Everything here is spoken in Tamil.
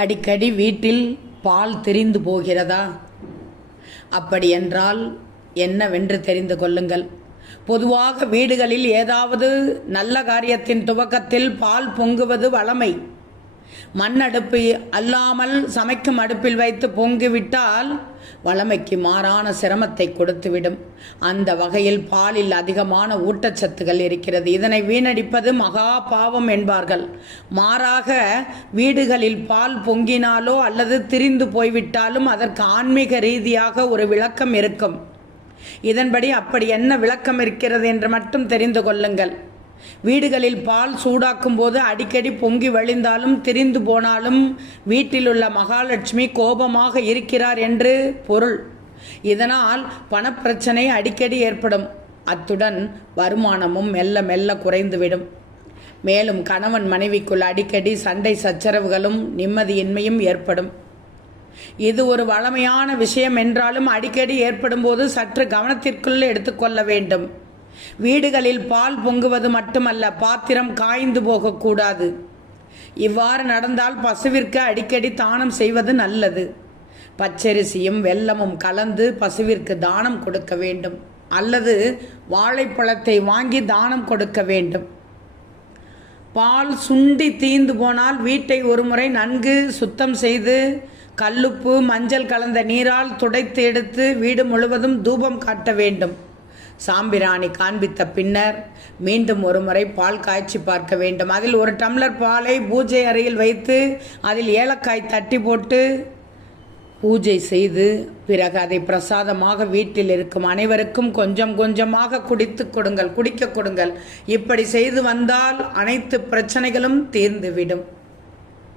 அடிக்கடி வீட்டில் பால் திரிந்து போகிறதா? அப்படியென்றால் என்னவென்று தெரிந்து கொள்ளுங்கள். பொதுவாக வீடுகளில் ஏதாவது நல்ல காரியத்தின் துவக்கத்தில் பால் பொங்குவது வழமை. மண் அடுப்பு அல்லாமல் சமைக்கும் அடுப்பில் வைத்து பொங்கிவிட்டால் வளமைக்கு மாறான சிரமத்தை கொடுத்துவிடும். அந்த வகையில் பாலில் அதிகமான ஊட்டச்சத்துகள் இருக்கிறது. இதனை வீணடிப்பது மகா பாவம் என்பார்கள். மாறாக வீடுகளில் பால் பொங்கினாலோ அல்லது திரிந்து போய்விட்டாலும் அதற்கு ஆன்மீக ரீதியாக ஒரு விளக்கம் இருக்கும். இதன்படி அப்படி என்ன விளக்கம் இருக்கிறது என்று மட்டும் தெரிந்து கொள்ளுங்கள். வீடுகளில் பால் சூடாக்கும் போது அடிக்கடி பொங்கி வழிந்தாலும் திரிந்து போனாலும் வீட்டில் உள்ள மகாலட்சுமி கோபமாக இருக்கிறார் என்று பொருள். இதனால் பணப்பிரச்சனை அடிக்கடி ஏற்படும். அத்துடன் வருமானமும் மெல்ல மெல்ல குறைந்துவிடும். மேலும் கணவன் மனைவிக்குள் அடிக்கடி சண்டை சச்சரவுகளும் நிம்மதியின்மையும் ஏற்படும். இது ஒரு வளமையான விஷயம் என்றாலும் அடிக்கடி ஏற்படும் போது சற்று கவனத்திற்குள் எடுத்துக்கொள்ள வேண்டும். வீடுகளில் பால் பொங்குவது மட்டுமல்ல பாத்திரம் காய்ந்து போகக்கூடாது. இவ்வாறு நடந்தால் பசுவிற்கு அடிக்கடி தானம் செய்வது நல்லது. பச்சரிசியும் வெல்லமும் கலந்து பசுவிற்கு தானம் கொடுக்க வேண்டும். அல்லது வாழைப்பழத்தை வாங்கி தானம் கொடுக்க வேண்டும். பால் சுண்டி தீந்து போனால் வீட்டை ஒருமுறை நன்கு சுத்தம் செய்து கல்லுப்பு மஞ்சள் கலந்த நீரால் துடைத்து எடுத்து வீடு முழுவதும் தூபம் காட்ட வேண்டும். சாம்பிராணி காண்பித்த பின்னர் மீண்டும் ஒரு முறை பால் காய்ச்சி பார்க்க வேண்டும். அதில் ஒரு டம்ளர் பாலை பூஜை அறையில் வைத்து அதில் ஏலக்காய் தட்டி போட்டு பூஜை செய்து பிறகு அதை பிரசாதமாக வீட்டில் இருக்கும் அனைவருக்கும் கொஞ்சம் கொஞ்சமாக குடித்து கொடுங்கள் குடிக்க கொடுங்கள். இப்படி செய்து வந்தால் அனைத்து பிரச்சனைகளும் தீர்ந்துவிடும்.